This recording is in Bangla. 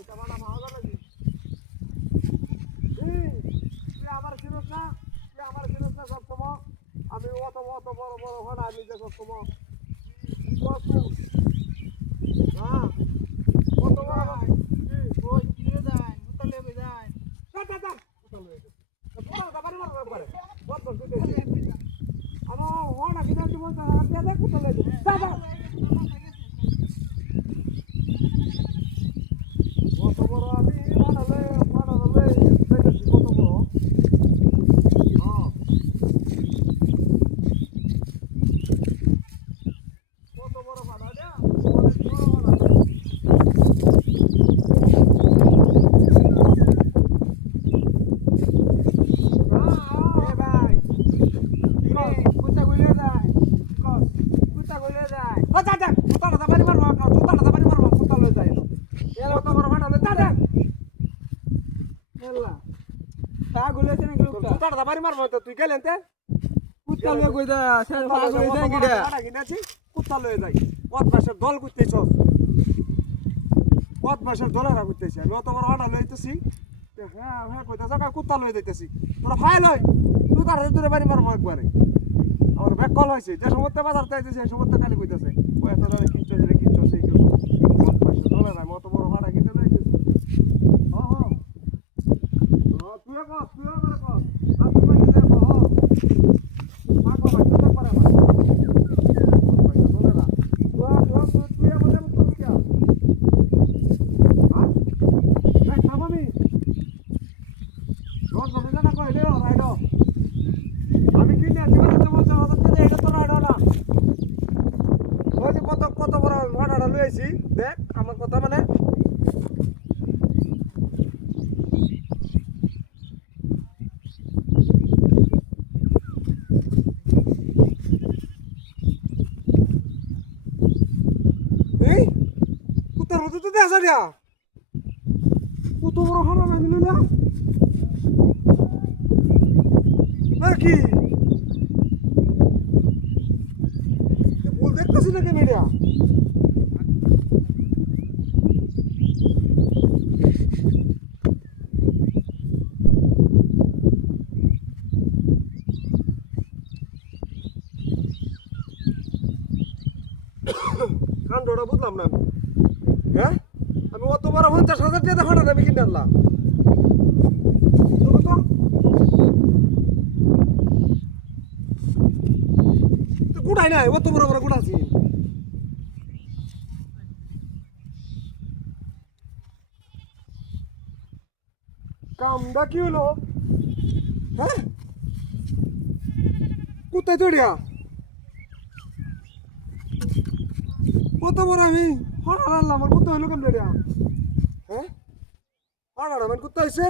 এটা ভাড়া ভালো লাগে তুই আমার চিনস না সব সময় আমি অত বড় বড় ভাড়া আমি যে সব সময় হ্যাঁ কত বড় ওই কিনে যায় উতা লেবে যায় আমার ওনা কিনা তুমি দেখ কোথাও লেগে কত বড় আমি বানালে দেখেছি কত বড় কত বড় ভাড়া দেয়া তুই গেলেন কুত্তা লয়ে কই দা সে পাগল হই যায় কিডা কুত্তা লয়ে যাই বদমাসের দল করতেছ বদমাসের দলেরা করতেছি আমি অত বড় ভাড়া লইতেছি হ্যাঁ কইতেছ কুত্তা লয়ে যাইতেছি তোরা ফাইল হয় তুই তার দূরে বাড়ি মারবো একবারে আমার ব্যাক কল হয়েছে যে সমস্ত বাজার চাইতেছে সেই সমস্ত কালি কইতেছে ওই এত ধরে কিনছো সেই বদমাসের দলেরা আমি অত বড় ভাড়া কিনতে লইতেছি তুইও করে কর আর তুমি নিজে কর মাগো ভাই তো পারে না দলেরা তুই আমাদের উত্তর কি হ্যাঁ থামামি রোজ বলে না কই রে রাইডো আমি কিনে জীবনে তো বলছ হাজার এটা তো রাইডো না ওই যে কত বড় ভাড়াটা লইছি দেখ আমার কথা মানে এই কুত্তার মতো তো দেখা যায় কত বড় ভাড়া লাগিল না নাকি ভুল দেখতেছি নাকি মিডিয়া কাণ্ডটা বুঝলাম না হ্যাঁ আমি অত বড় 50,000 টাকা ভাড়া আমি কিনে আনলাম তো গুড়াই নাই অত বড় বড় গুড়াছি কামটা কি হলো হ্যাঁ কোথায় চড়িয়া কত বড় আমি হঠাৎ আনলাম আর কোথায় হইলো কেমন হ্যাঁ হঠাৎ আমার কোথায় হয়েছে